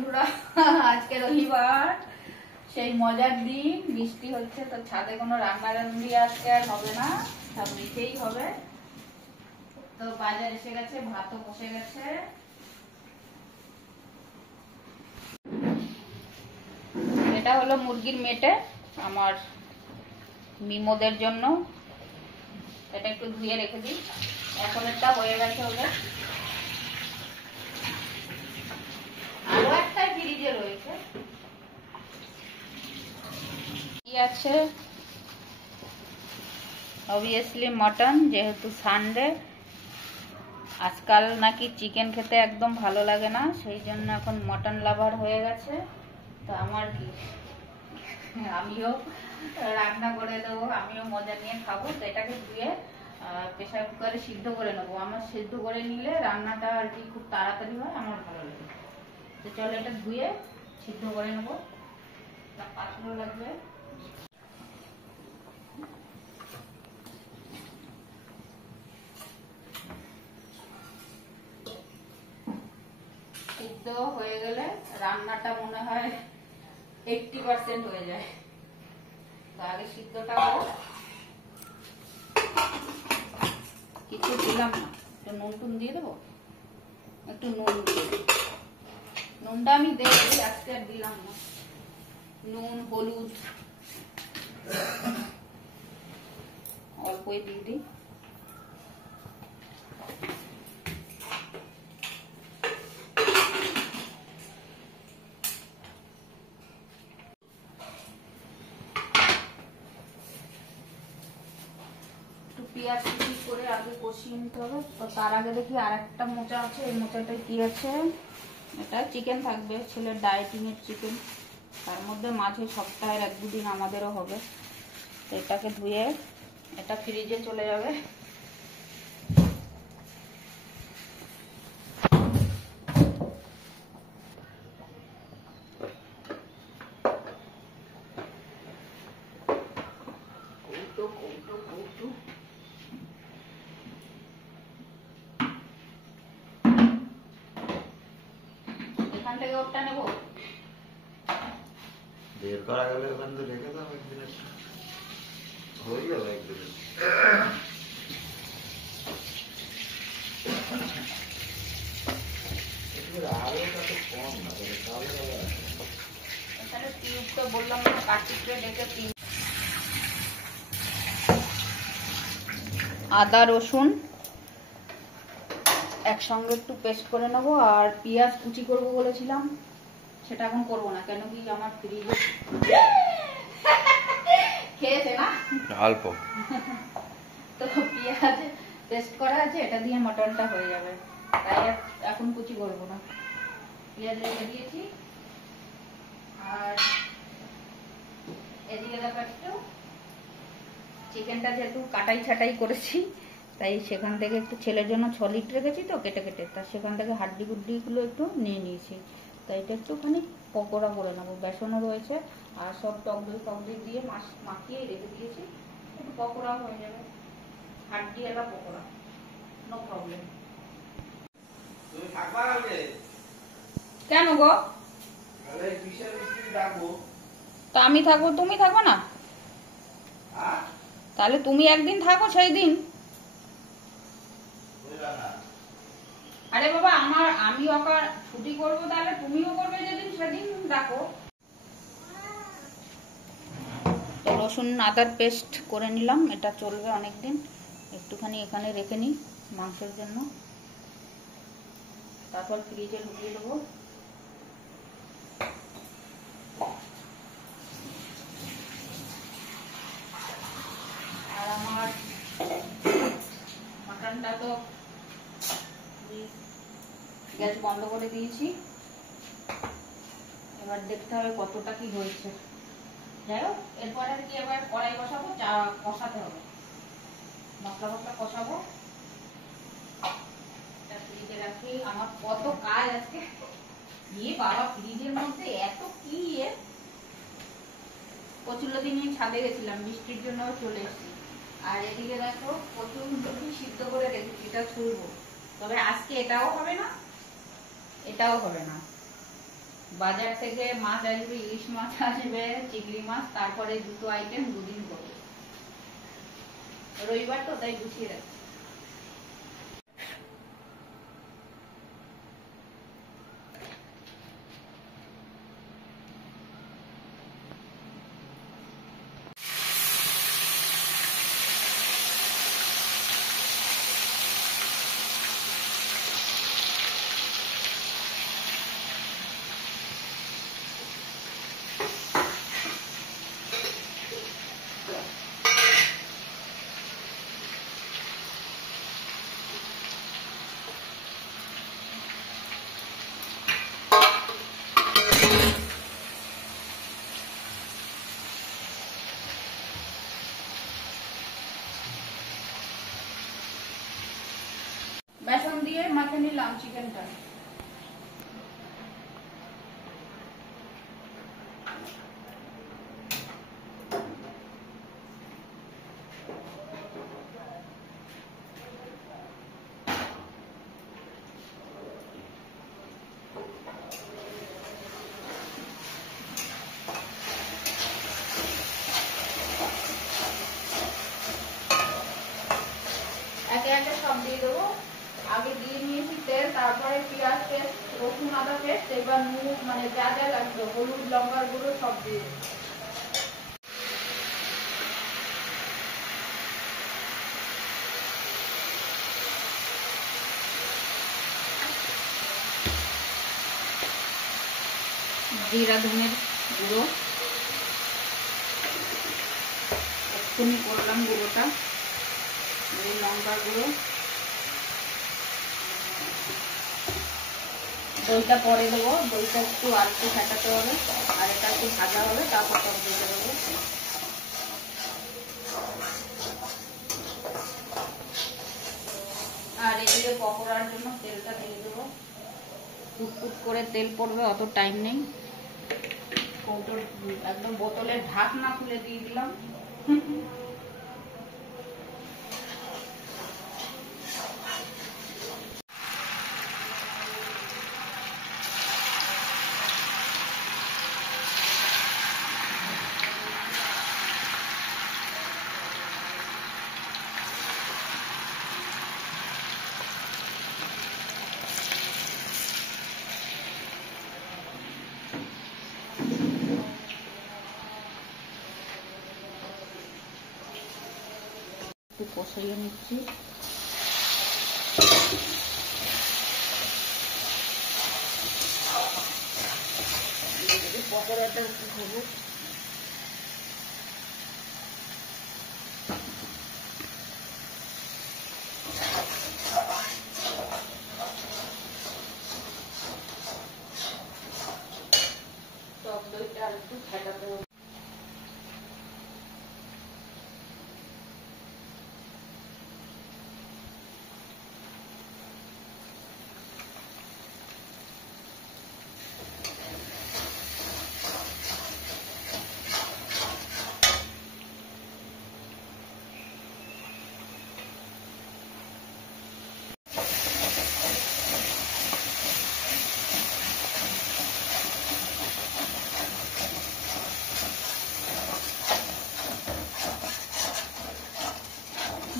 বন্ধুরা, আজকে রবিবার, সেই মজার দিন। বৃষ্টি হচ্ছে তো ছাদে কোনো রান্না রান্নি আজকে আর হবে না, সব নিচেই হবে। তো বাজার এসে গেছে, ভাতও বসে গেছে। এটা হলো মুরগির মেটে আমার মিমোদের জন্য। এটা একটু ধুয়ে রেখে দিই, এখন একটা হয়ে গেছে ওদের। আরো একটা ফ্রিজে রয়েছে। কি আছে? অবভিয়াসলি মটন, যেহেতু সানডে। আজকাল নাকি চিকেন খেতে একদম ভালো লাগে না, সেই জন্য এখন মটন লাভার হয়ে গেছে। তো আমার কি, আমিও রান্না করে দেবো, আমিও মজা নিয়ে খাবো। তো এটাকে ধুয়ে প্রেসার কুকারে সিদ্ধ করে নেবো। আমার সিদ্ধ করে নিলে রান্নাটা আর কি খুব তাড়াতাড়ি হয়, আমার ভালো লাগে। তো চলো এটা ধুয়ে সিদ্ধ করে নেবো। পাত্র লাগবে, সিদ্ধ হয়ে গেলে রান্নাটা মনে হয় 80% হয়ে যায়। তো আগে সিদ্ধটা হোক। কিছু দিলাম না, একটু নুন টুন দিয়ে দেবো, একটু নুন দিয়ে দেবো। নুনটা আমি দিয়ে দিই, আজকে আর দিলাম না। নুন হলুদ অল্পই দিয়ে দিই। পেঁয়াজ কুচি করে আগে কষিয়ে নিতে হবে। তো তার আগে দেখি আর একটা মোচা আছে, এই মোচাটায় কি আছে। এটা চিকেন থাকবে, ছেলের ডায়েটিং এর চিকেন। তার মধ্যে মাঝে সপ্তাহের 1-2 দিন আমাদেরও হবে। তো এটাকে ধুয়ে এটা ফ্রিজে চলে যাবে। এখান থেকে ওটা নেবো, বের করা গেলে ওখান থেকে রেখে দাও, একদিনের হয়ে যাবে একদিনের। আলোটা তো কম না, এখানে টিউব তো বললাম না, কাটিতে ডেকে টিউব। আদা রসুন একসঙ্গে একটু পেস্ট করে নেবো। আর পেঁয়াজ কুচি করবো বলেছিলাম, সেটা এখন করবো না। কেন কি আমার ফ্রিজে খেয়েছে না অল্প, তো পেঁয়াজ পেস্ট করা আছে, এটা দিয়ে মটনটা হয়ে যাবে। তাই এখন কুচি করবো না, পেঁয়াজ রেখে দিয়েছি। আর এদিকে দেখো, একটু চিকেনটা যেহেতু কাটাই ছাটাই করেছি, তাই সেখান থেকে একটু ছেলের জন্য 6 লিট রেখেছি তো কেটে কেটে, তা সেখান থেকে হাড্ডি গুড্ডিগুলো একটু নিয়ে নিয়েছি। তাই এটা একটুখানি পকোড়া করে নেবো। বেসনও রয়েছে আর সব টক দই দিয়ে মাখিয়ে রেখে দিয়েছি, একটু পকোড়া হয়ে যাবে। হাড্ডি এলা পকোড়া, নো প্রবলেম। কেন গো? তা আমি থাকবো, তুমি থাকবো না? তাহলে তুমি একদিন থাকো, সেই দিন। আরে বাবা, আমি ওকার ছুটি করবো, তাহলে তুমিও করবে যেদিন, সেদিন ডাকো। তো রসুন আদার পেস্ট করে নিলাম, এটা চলবে অনেকদিন। একটুখানি এখানে রেখে নিই মাংসের জন্য, তারপর ফ্রিজে ঢুকিয়ে দেবো। আর আমার মাটনটা তো গ্যাস বন্ধ করে দিয়েছি, এবার দেখতে হবে কতটা কি হয়েছে। যাই হোক, এরপরে কি এবার কড়াই বসাবো, চা কষাতে হবে, মশলা কষাবো। ফ্রিজে রাখি, আমার কত কাজ আজকে। বাবা, ফ্রিজের মধ্যে এত কি। কচুলতি নিয়ে ছাদে গেছিলাম, বৃষ্টির জন্য চলে এসেছি। আর এদিকে দেখো কচুর লতি সিদ্ধ করে রেখেছি, এটা ছুলবো। তবে আজকে এটাও হবে না, এটাও হবে না। বাজার থেকে মাছ আসবে, ইলিশ মাছ আসবে, চিংড়ি মাছ, তারপরে দুটো আইটেম দুদিন করবে। রবিবার তো তাই গুছিয়ে রাখছি। বেসন দিয়ে মাখে নিলাম চিকেনটা। একে একে সব দিয়ে দেবো। আগে দিয়ে নিয়েছি তেল, তারপরে পেঁয়াজ পেস্ট, রসুন আদা পেস্ট, এবার নুন মানে যা যা লাগবে হলুদ লঙ্কার গুঁড়ো সব দিয়ে দেবো। জিরা ধনের গুঁড়ো এক্ষুনি করলাম গুঁড়োটা, এই লঙ্কার গুঁড়ো, দইটা পরে দেবো। দইটা একটু আলটে ফেটাতে হবে, আর এটা একটু ভাজা হবে, তারপর সব দিয়ে দেবো। আর এদিকে পকোড়ার জন্য তেলটা দিয়ে দেবো। ফুটফুট করে তেল পড়বে, অত টাইম নেই। কৌটোর একদম বোতলের ঢাকনা খুলে দিয়ে দিলাম। একটু কষাইয়ে নিচ্ছি। পকোড়াটা একটু হলুদ, টক দইটা আর একটু ফেটাতে হবে।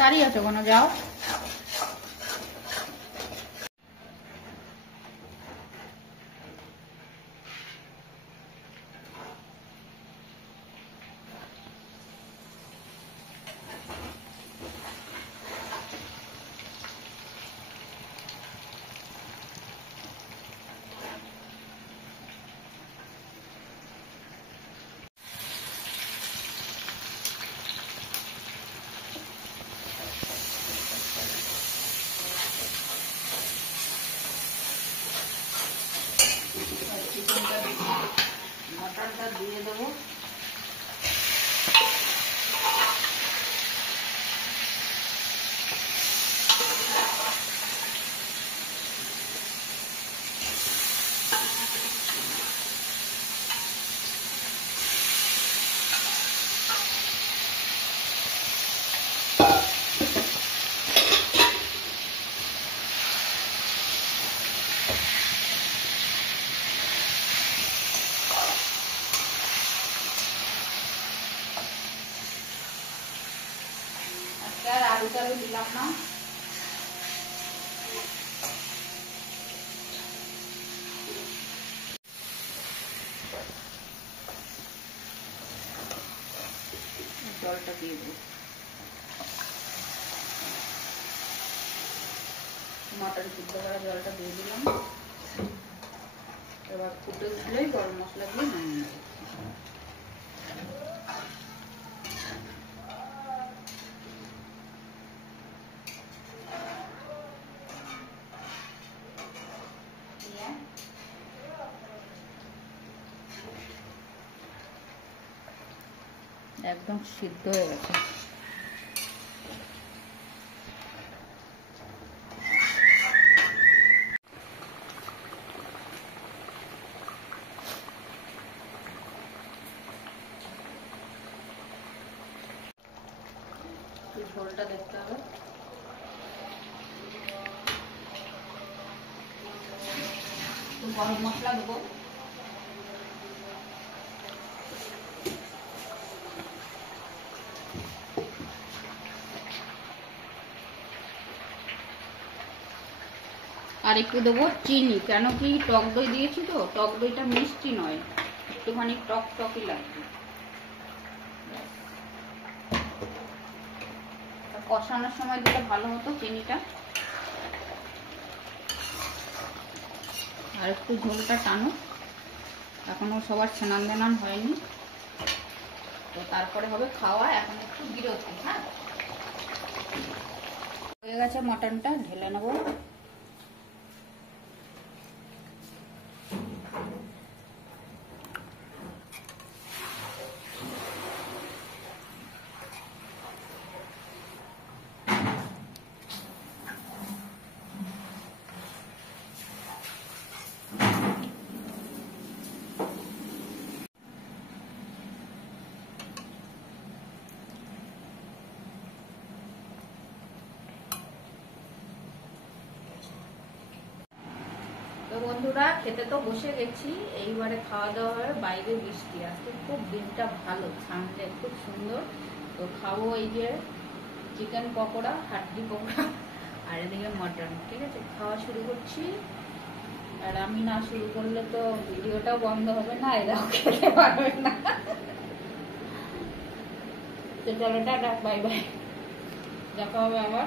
দাঁড়িয়ে আছো কেন, যাও। আজকে আর আলু টালু দিলাম না। জলটা দিয়ে দেবো। মটন সিদ্ধ করা জলটা দিয়ে দিলাম। এবার ফুটে উঠলেই গরম মশলা দিয়ে নামিয়ে নেব। একদম সিদ্ধ হয়ে গেছে। ঝোলটা দেখতে হবে। গরম মশলা দেবো। আর একটু দেবো চিনি, কেন কি টক দই দিয়েছি তো, টক দইটা মিষ্টি নয়, একটুখানি টক টকই লাগবে। কষানোর সময় দিলে ভালো হতো চিনিটা। আর একটু ঝোলটা টানো, এখনো সবার স্নান দান হয়নি, তো তারপরে হবে খাওয়া। এখন একটু বিরতি। হ্যাঁ, হয়ে গেছে মটনটা, ঢেলে নেবো। তো বন্ধুরা, খেতে তো বসে গেছি, এইবারে খাওয়া দাওয়া হবে। বাইরে বৃষ্টি, আজকে খুব দিনটা ভালো, সানডে খুব সুন্দর। তো খাবো এই যে চিকেন পকোড়া, হাড্ডি পকোড়া, আর এদিকে মটন। ঠিক আছে, খাওয়া শুরু করছি। আর আমি না শুরু করলে তো ভিডিওটাও বন্ধ হবে না, এরাও খেতে পারবে না। তো চলো, টাটা, বাই বাই, দেখা হবে আবার।